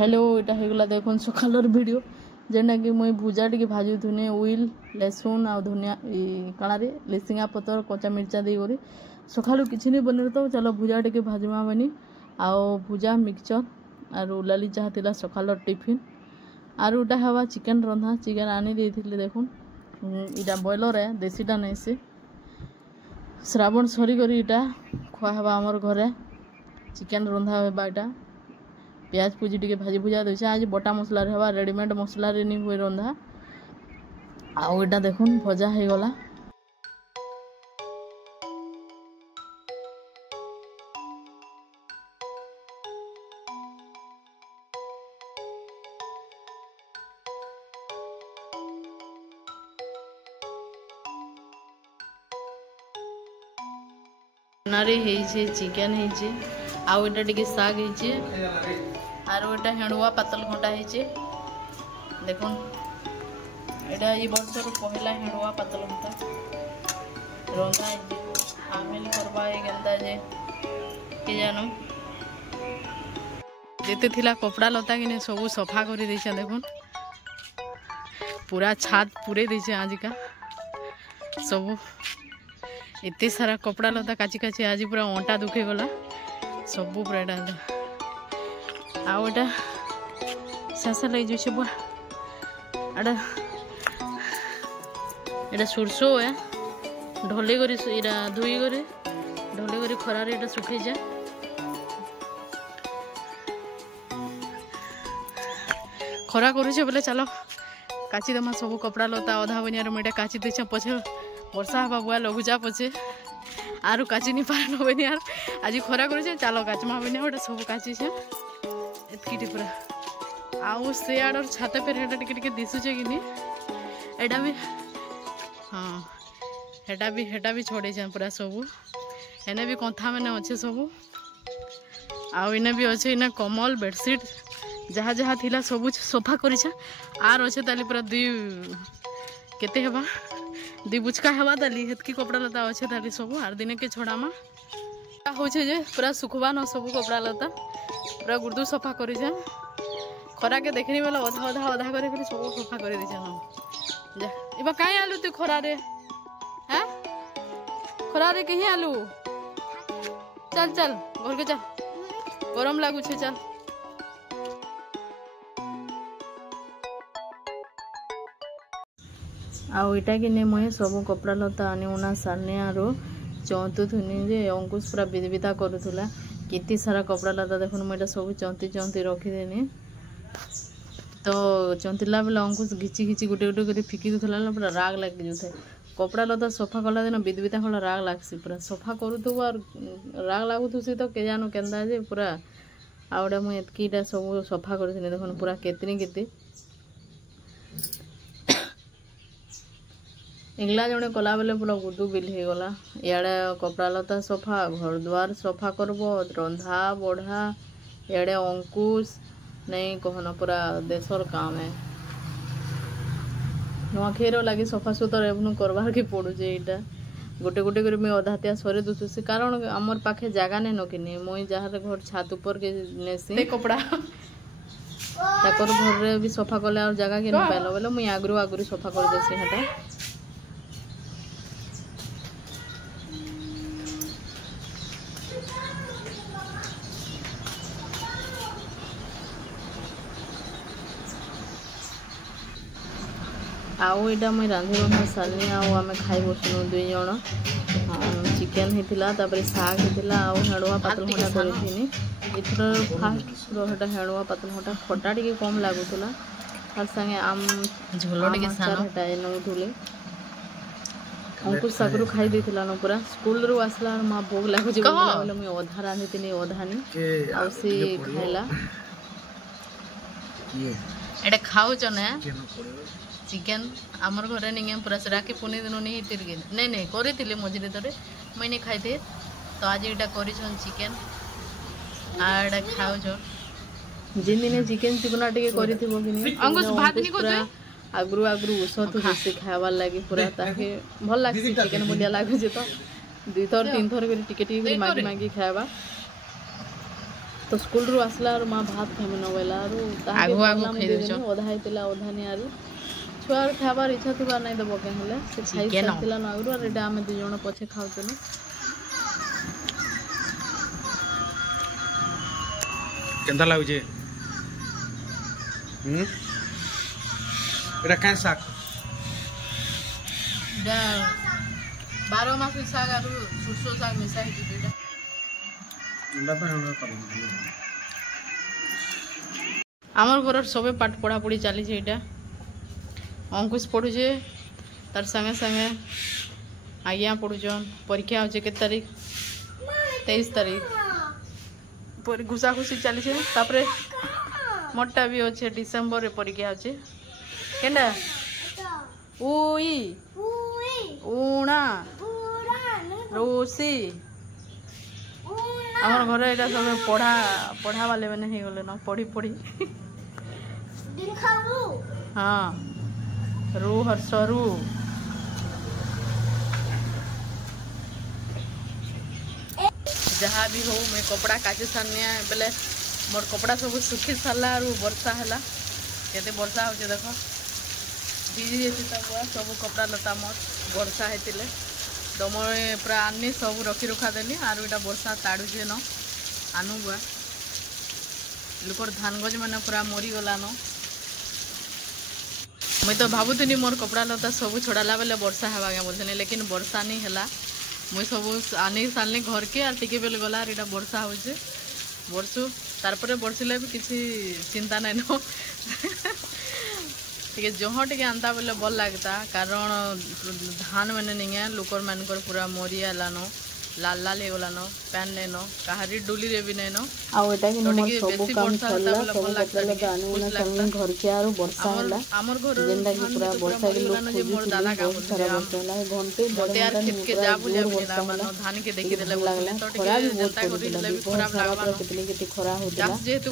hello इटा होगला देखुन सकालर video जेना कि मुई भुजा टिके भाजुथुने उइल लहसुन आ धनिया काणारे लिसिंगा पतर कच्चा मिर्चा दे करी सकालू किछि नहीं बने तो चलो भुजा टिके भाजमा बनी आओ भुजा मिक्सचर आर लाली चाह तिला सकालर टिफिन आर उटा हवा चिकेन रंधा चिकेन आनी देथिले देखुन इटा बॉयलर है देसीटा नहीं से श्रावण सरी करी इटा खुआ हवा हमर घरे चिकेन रंधा हेबा इटा प्याज पूजी टिके भाजी भुजा देछे आज बटा मसला रे हवा रेडीमेड मसला रे नी होई रंधा आउ एटा देखुन भजा हे गला नारे हे छे चिकेन हे छे आउ एटा टिके साग हे छे आरो एटा हेणुआ पातल घंटा हे छे देखुन एटा ई वर्ष रो पहला हेणुआ पातल घंटा रंधा हे आमिल करबा ए गंदा जे के जानो जेते थिला कपड़ा लता किने सब सफा करि दैछे देखुन पूरा छात पूरे दैछे आज का सब एते सारा कपड़ा लता काची काची आज पूरा अंटा दुखे गला सब पूरा आउ एटा सासा लग जाए बुआ एटा एटा सुरसो है ढले करी एटा धुई करी ढले करी खरा रे एटा सुखै जा खरा करू छे बोले चलो काची दमा सब कपड़ा लता आधा बनिया रे मेटा काची देछ पछे वर्षा हवा बुआ लगुचा पछे आरु काची नहीं पार नबनी यार आज खरा करू छे चलो काचमा बने ओटा सब काची छे एतकी पूरा आउ से आडर छाता पे एटा टिके टिके दिसुचे कि नहीं एटा भी हाँ हेटा भी छोड़े छे पूरा सब एने भी कंथा मैंने अच्छे सब आउ इने भी अच्छे इने कमल बेडशीट जहाँ जहाँ थिला सब सफा करी आर अच्छे ताली पूरा दुई केते हेबा दी बुचका हेबा ताली हेतकी कपड़ा लता अच्छे ताली सब आर दिने के छोड़ामा होछे जे पूरा सुखबा न सब कपड़ा लता पूरा गुर्दू सफा करी खरा के देखनी बेला अधा अधा अधा करे सब सफा कर दे जा इबा काई आलू तू खरा रे हैं खरा रे कहीं आलू चल चल घर के चल गरम लागू छे चल आउ इटा कि ने मुहे सब कपड़ा लता आनी उना सारने आरो चौंतु थुनी जे अंकुश पूरा बिदबिदा करूथुला केते सारा कपड़ा लता देखुन मुझे सब चौंती चौंती रखीदेनी तो चौंतीला बेला अंकुश घिची घिची गोटे गोटे कर फिकी दूसरा पूरा राग लगी जाए कपड़ा लता सफा कला दिन बिदबिदा कला राग लगसी पूरा सफा करूथु और राग लगुथुसी तो के जानो केंदा जे पूरा आउडा मुझे एतकीटा सब सफा करथिनी देखुन पूरा केतनी केते इगला जड़े कला बेले पूरा गुदू बिल हो गला इे कपड़ा लता सफा घर द्वार सफा करब रंधा बढ़ा इे अंकुश नहीं कहना पूरा देशर काम है नुआखई लगे सफा सुतर एवं करवार के पड़ुचे यहाँ गोटे गोटे कर मुझे अधातिया सरे दूसुसी कारण आमर पाखे जगह नहीं नकिनी मुई जार घर छात ऊपर के नेसी कपड़ा ताकर घर भी सफा कले और जगह के पाइल बोले मुई आगु आगु सफा कर देसी हेटा आउ इटा मुई रांधि बना सारनी आम खाई बसनु दुई जन चिकेन होता तापर साग होता आउ हेणुआ पातल घंटा करी इथर फास्ट रोटा हेणुआ पातल घंटा खटा टी कम लगुला तार संगे आम झोलटा नौले अंकुश सागरू खाई देला न पूरा स्कूल रू आसला माँ भोग लगुचे मुझे अधा रांधि अधानी आसी खाइला एटा खाऊच ना चिकेन आमर घरे नहीं पूरा से राखी पुनी दिन नहीं तिरगे नहीं करी मझे थोड़े मुई नहीं खाई थे तो आज यहाँ कर चिकेन आर खाऊ जिन दिन चिकेन चिकना टे कर आगु आगु उसतु बेसी खाबार लगे पूरा ताकि भल लगे चिकेन बढ़िया लगुचे तो 2 थर 3 थर टिके मागी मागी खावा तो स्कूल रू आसला और माँ भात खाइमे न बोला और ताके बोलना मुझे देनी ओधा हितला ओधा नि आरी छुआर खाबार इच्छा थिबा नै देबो के हले से खाइ साथिला न आगु और एटा हम दु जण पछे खाउतनु केंदा लागुजे एटा कान साग डा 12 मास साग आरु सुरसो साग मिसा हिति बेटा एटा तो हम कर आमर घर सबे पाठ पढ़ा पढ़ी चली एटा अंकुश पढ़ुचे तार संगे संगे आज्ञा पढ़ुचन परीक्षा होचे के तारीख 23 तारीख पर घुसा घुसी चली तापरे मोटा भी अच्छे डिसेम्बर रे परीक्षा होचे केंडा उई उणा रोसी आमर घर एटा सब पढ़ा वाले मैंने ही गले ना पढ़ी पढ़ी हाँ रू हर्षरू जहाँ भी हो मैं कपड़ा काची सारनी बेले मोर कपड़ा सब सुखी सारा वर्षा है केते वर्षा हो देख भिजी जाती सब कपड़ा लता मोर वर्षा होते तो मैं पूरा आनी सब रखी रुखा देली आर इटा वर्षा ताड़ुचे न आनु बुआ लोकर धान गज मैंने पूरा मरी गलान मुई तो भावुनी मोर कपड़ा लता सब छड़ाला बेले वर्षा हवा बोलते लेकिन वर्षा नहीं है मुई सब आनी सारे घर के आर टिके बेले गला इटा वर्षा हो वर्षु तार वर्षिले भी किसी चिंता नहीं न टे जहाँ टे आंता बेले भल लगता कारण धान मैंने नहीं है लोकर मानकर पूरा मरीगलान लाल लाल हो गलान पैन लेन कहारी डुली रे भी नहीं धान के देखी जेहेतु